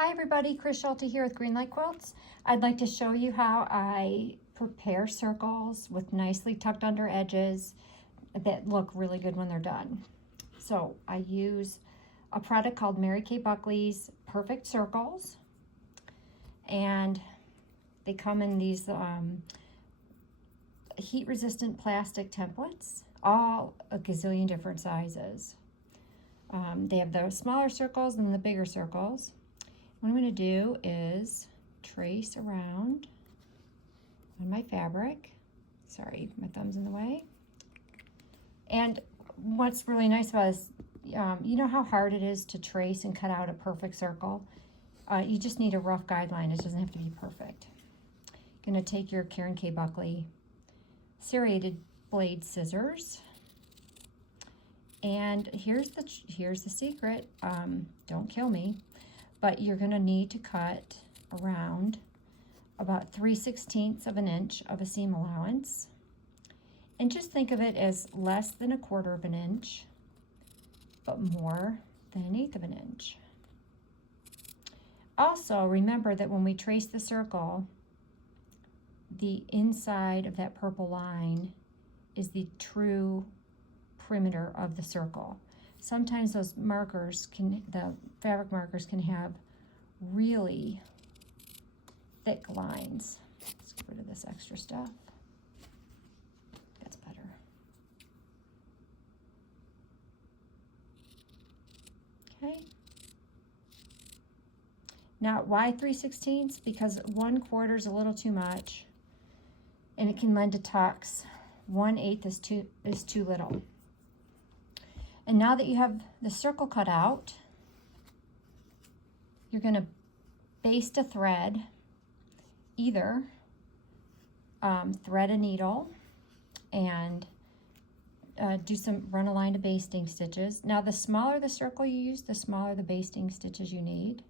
Hi everybody, Chris Schulte here with Greenlight Quilts. I'd like to show you how I prepare circles with nicely tucked under edges that look really good when they're done. So I use a product called Mary Kay Buckley's Perfect Circles, and they come in these heat-resistant plastic templates, all a gazillion different sizes. They have the smaller circles and the bigger circles. What I'm going to do is trace around on my fabric. Sorry, my thumb's in the way. And what's really nice about this, you know how hard it is to trace and cut out a perfect circle? You just need a rough guideline. It doesn't have to be perfect. You're going to take your Karen K. Buckley serrated blade scissors. And here's the secret. Don't kill me. But you're going to need to cut around about 3/16 of an inch of a seam allowance. And just think of it as less than 1/4 of an inch, but more than 1/8 of an inch. Also, remember that when we trace the circle, the inside of that purple line is the true perimeter of the circle. Sometimes those markers the fabric markers can have really thick lines. Let's get rid of this extra stuff. That's better. Okay. Now, why 3/16? Because 1/4 is a little too much, and it can lend to tucks. 1/8 is too little. And now that you have the circle cut out, you're going to baste a thread, either thread a needle and run a line of basting stitches. Now the smaller the circle you use, the smaller the basting stitches you need.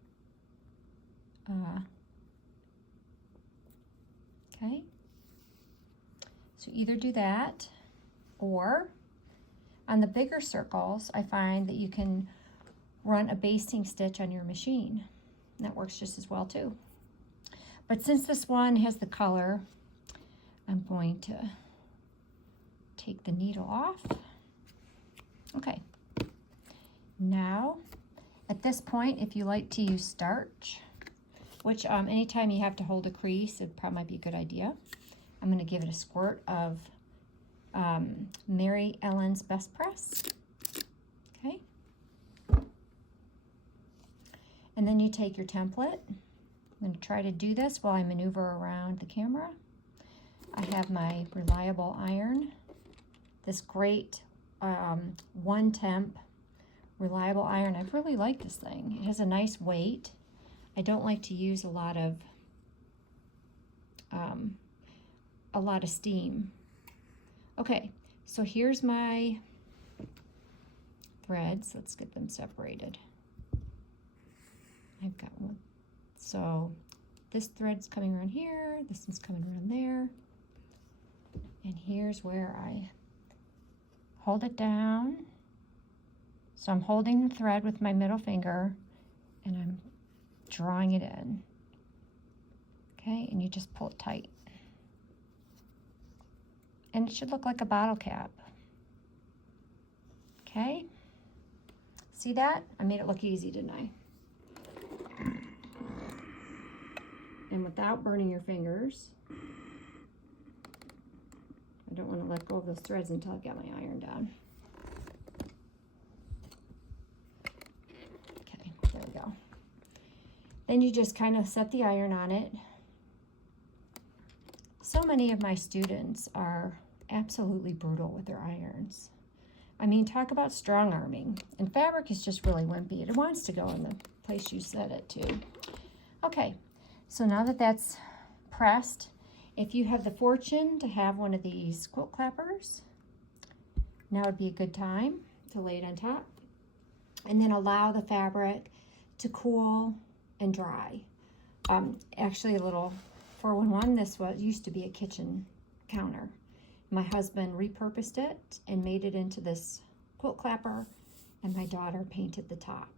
Okay, so either do that, or on the bigger circles, I find that you can run a basting stitch on your machine. That works just as well too. But since this one has the color, I'm going to take the needle off. Okay. Now, at this point, if you like to use starch, which anytime you have to hold a crease, it probably might be a good idea. I'm going to give it a squirt of Mary Ellen's Best Press. Okay. And then you take your template. I'm going to try to do this while I maneuver around the camera. I have my reliable iron. This great 1-temp reliable iron. I really like this thing. It has a nice weight. I don't like to use a lot of steam. Okay, so here's my threads. Let's get them separated. I've got one. So this thread's coming around here, this one's coming around there. And here's where I hold it down. So I'm holding the thread with my middle finger and I'm drawing it in. Okay, and you just pull it tight. And it should look like a bottle cap. Okay? See that? I made it look easy, didn't I? And without burning your fingers, I don't want to let go of those threads until I've got my iron down. Okay, there we go. Then you just kind of set the iron on it. So many of my students are absolutely brutal with their irons. I mean, talk about strong arming. And fabric is just really wimpy. It wants to go in the place you set it to. Okay, so now that that's pressed, if you have the fortune to have one of these quilt clappers, now would be a good time to lay it on top. And then allow the fabric to cool and dry. Actually, a little 411, this used to be a kitchen counter. My husband repurposed it and made it into this quilt clapper, and my daughter painted the top.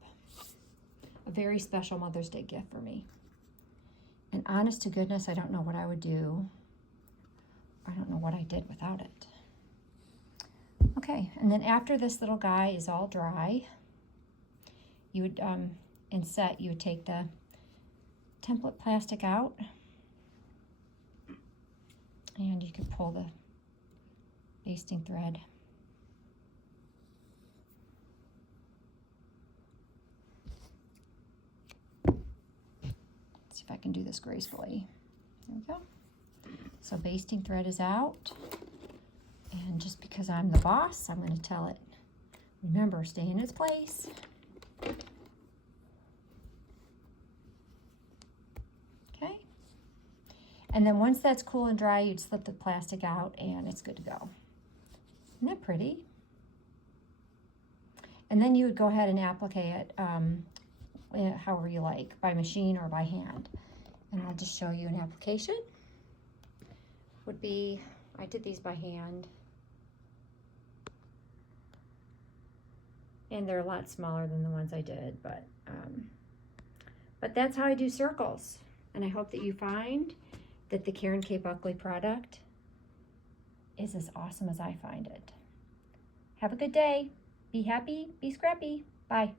a very special Mother's Day gift for me. And honest to goodness, I don't know what I would do. I don't know what I did without it. Okay, and then after this little guy is all dry, you would, in set, you would take the template plastic out, and you could pull the basting thread. Let's see if I can do this gracefully. There we go. So basting thread is out, and just because I'm the boss, I'm going to tell it, remember, stay in its place. Okay. And then once that's cool and dry, you'd slip the plastic out and it's good to go. Isn't that pretty? And then you would go ahead and applique it however you like, by machine or by hand. And I'll just show you an application. Would be, I did these by hand. And they're a lot smaller than the ones I did, but that's how I do circles. And I hope that you find that the Karen K. Buckley product is as awesome as I find it. Have a good day. Be happy, be scrappy. Bye.